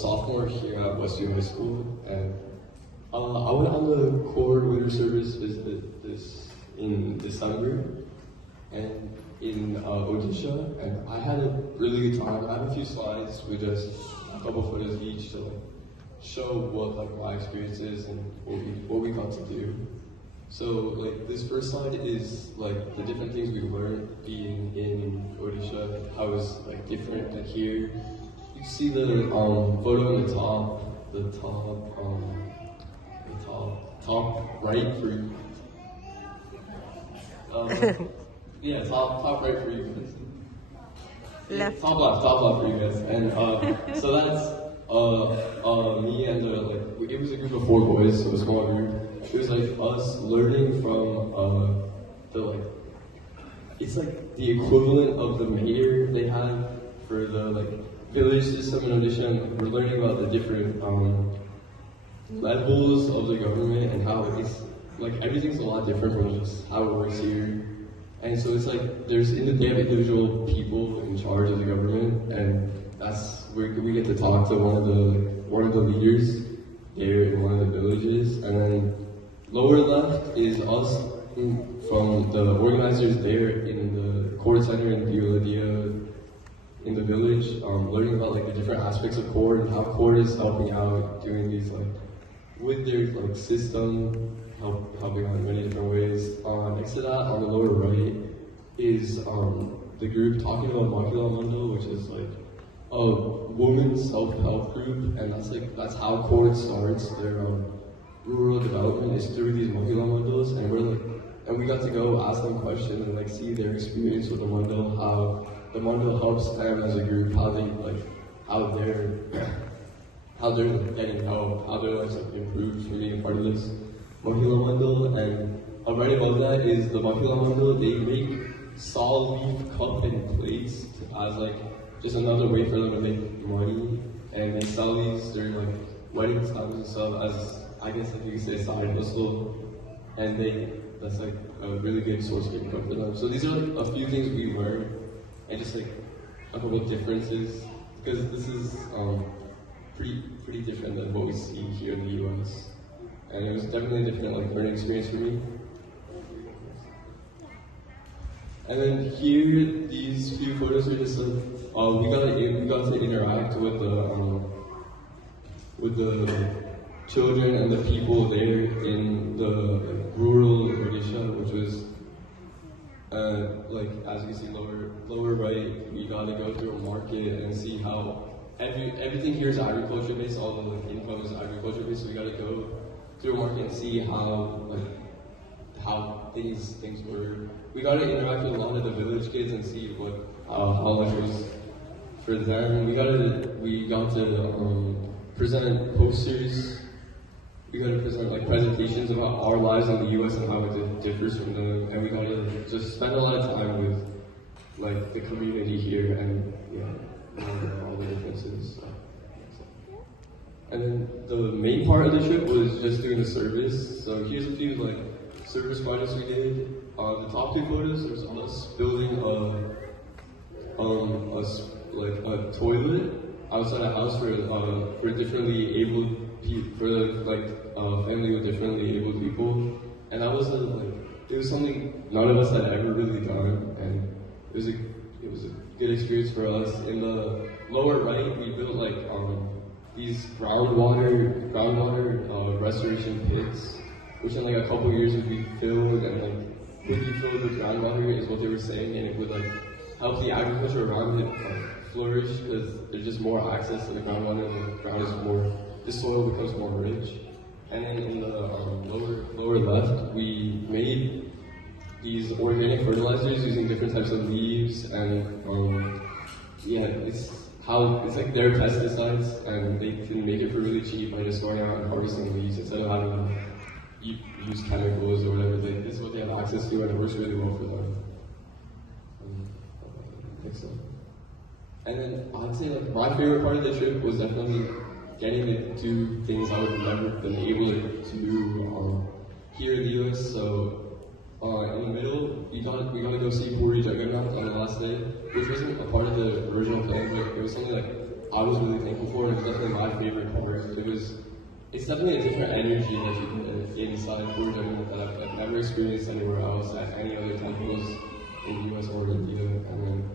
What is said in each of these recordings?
sophomore here at Westview High School, and I went on the CORD winter service visit this in December, and in Odisha, and I had a really good time. I have a few slides with just a couple photos each to like show what like my experience is and what we got to do. So like this first slide is like the different things we learned being in Odisha, how it's like different than here. You can see the photo on the top right for you. Yeah, top right for you guys. Left. Top left for you guys. And so that's me and like it was a group of 4 boys, so a small group. It was like us learning from the like it's like the equivalent of the mayor they had for the like village system in Odisha. We're learning about the different levels of the government and how it's like everything's a lot different from just how it works here. And so it's like they have individual people in charge of the government, and that's where we get to talk to one of the leaders there in one of the villages. And then lower left is us from the organizers there in the CORD Center in Deuladiha in the village, learning about like the different aspects of CORD and how CORD is helping out doing these like with their like system. Helping out in many different ways. Next to that, on the lower right, is the group talking about Mahila Mandal, which is like a women's self-help group, and that's how CORD starts their rural development is through these Mahila Mandals, and we got to go ask them questions and like see their experience with the Mandal, how the Mandal helps them as a group, how they're getting help, how their lives have improved from being part of this Mahila Mandal. And right above that is the Mahila Mandal. They make saw leaf cup and plates as like just another way for them to make money, and they sell these during like wedding times and stuff as I guess like you could say side hustle, and that's like a really good source of income for them. So these are like a few things we learned, and just like a couple of differences, because this is pretty different than what we see here in the US. And it was definitely a different like learning experience for me. And then here, these few photos are just like we got to interact with the children and the people there in the like, rural Odisha, which was like as you can see lower right, we got to go through a market and see how everything here is agriculture based. All the like, income is agriculture based, so we got to go through a market and see how things were. We got to interact with a lot of the village kids and see how life was for them. We got to present posters. We got to present like presentations about our lives in the U.S. and how it differs from them. And we got to just spend a lot of time with like the community here and all the differences. And then the main part of the trip was just doing the service. So here's a few like service projects we did. The top 2 photos, there's us building a toilet outside a house for differently abled people, for like family with differently abled people. And that was it was something none of us had ever really done, and it was a good experience for us. In the lower right, we built like these groundwater restoration pits, which in like a couple years would be filled, and like would be filled with groundwater is what they were saying, and it would like help the agriculture around it flourish because there's just more access to the groundwater, and the ground is the soil becomes more rich. And then in the lower left, we made these organic fertilizers using different types of leaves, and it's like their pesticides, and they can make it for really cheap by just going out and harvesting leaves instead of having to use chemicals or whatever. This is what they have access to, and it works really well for them. I think so. And then I'd say like my favorite part of the trip was definitely getting to do things I would have never been able to do here in the US. So in the middle, we got to go see Puri Jagannath on the last day, which wasn't a part of the original plan, but it was something like I was really thankful for, and it's definitely my favorite part. It's definitely a different energy that you get inside CORD Deuladiha that I've never experienced anywhere else at any other temples in the US or India. And then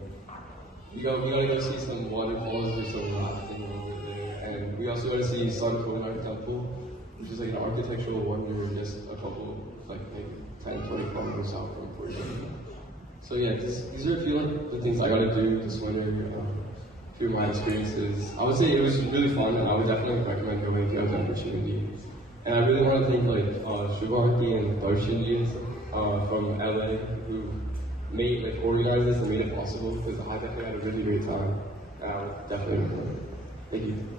we gotta go see some waterfalls, there's some rafting over there, and we also gotta see Sun Konar Temple, which is like an architectural wonder just a couple, like maybe 10, 20 kilometers south from CORD Deuladiha. So yeah, these are a few of the things I gotta do this winter. Through my experiences, I would say it was really fun, and I would definitely recommend going if you have the opportunity. And I really want to thank Shubharti and Darshanji from LA who organized this and made it possible, because I definitely had a really great time. And I would definitely recommend it. Thank you.